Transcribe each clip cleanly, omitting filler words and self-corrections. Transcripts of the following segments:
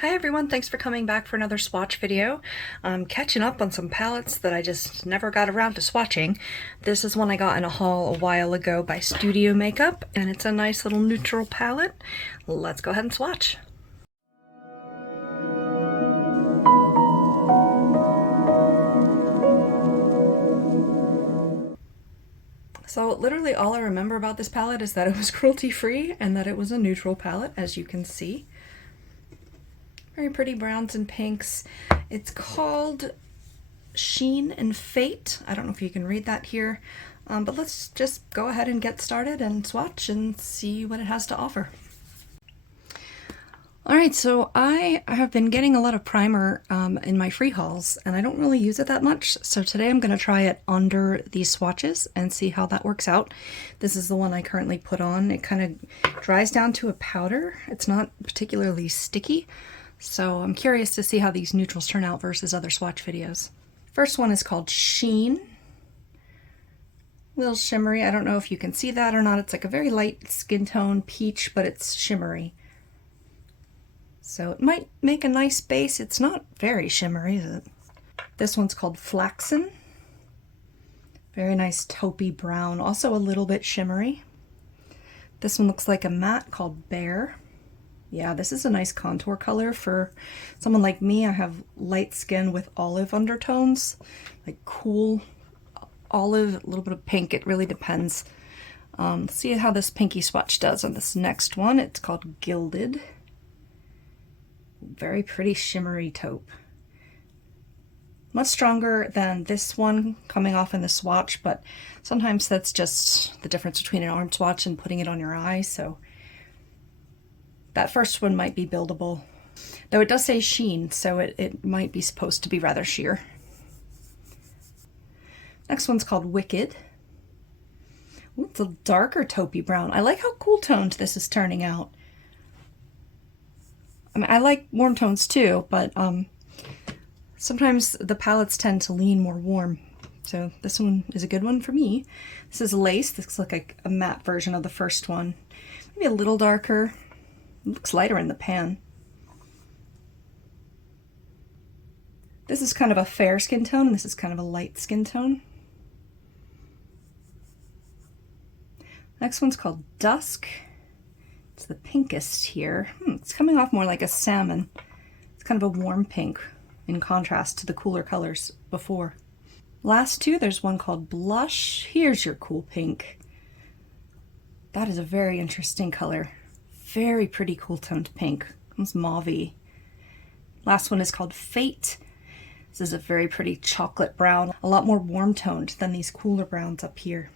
Hi everyone, thanks for coming back for another swatch video. I'm catching up on some palettes that I just never got around to swatching. This is one I got in a haul a while ago by Studio Makeup, and it's a nice little neutral palette. Let's go ahead and swatch. So literally all I remember about this palette is that it was cruelty-free and that it was a neutral palette, as you can see. Very pretty browns and pinks. It's called Sheen and Fate. I don't know if you can read that here, but let's just go ahead and get started and swatch and see what it has to offer. Alright, so I have been getting a lot of primer in my free hauls, and I don't really use it that much, so today I'm going to try it under these swatches and see how that works out. This is the one I currently put on. It kind of dries down to a powder. It's not particularly sticky. So I'm curious to see how these neutrals turn out versus other swatch videos. First one is called Sheen. A little shimmery. I don't know if you can see that or not. It's like a very light skin tone peach, but it's shimmery. So it might make a nice base. It's not very shimmery, is it? This one's called Flaxen. Very nice taupey brown, also a little bit shimmery. This one looks like a matte called Bear. Yeah, this is a nice contour color for someone like me. I have light skin with olive undertones, like cool olive, a little bit of pink. It really depends. Let's see how this pinky swatch does on this next one. It's called Gilded. Very pretty shimmery taupe. Much stronger than this one coming off in the swatch, but sometimes that's just the difference between an arm swatch and putting it on your eye, so that first one might be buildable. Though it does say Sheen, so it might be supposed to be rather sheer. Next one's called Wicked. Ooh, it's a darker taupey brown. I like how cool toned this is turning out. I mean, I like warm tones too, but sometimes the palettes tend to lean more warm. So this one is a good one for me. This is Lace. This looks like a matte version of the first one. Maybe a little darker. It looks lighter in the pan. This is kind of a fair skin tone, and this is kind of a light skin tone. Next one's called Dusk. It's the pinkest here. It's coming off more like a salmon. It's kind of a warm pink in contrast to the cooler colors before. Last two, there's one called Blush. Here's your cool pink. That is a very interesting color. Very pretty cool toned pink. Almost mauve-y. Last one is called Fate. This is a very pretty chocolate brown. A lot more warm toned than these cooler browns up here.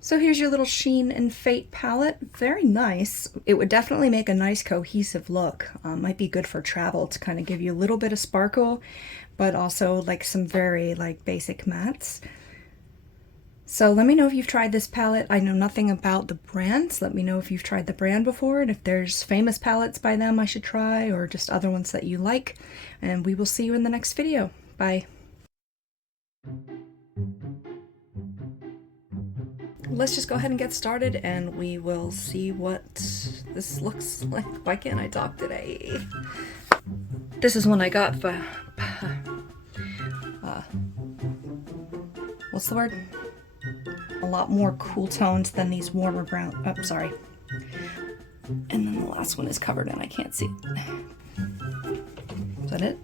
So here's your little Sheen and Fate palette. Very nice. It would definitely make a nice cohesive look. Might be good for travel to kind of give you a little bit of sparkle, but also like some very like basic mattes. So let me know if you've tried this palette. I know nothing about the brands. Let me know if you've tried the brand before and if there's famous palettes by them I should try or just other ones that you like. And we will see you in the next video. Bye. Let's just go ahead and get started and we will see what this looks like. Why can't I talk today? This is one I got for what's the word? A lot more cool toned than these warmer brown. Oh, sorry. And then the last one is covered and I can't see it. Is that it?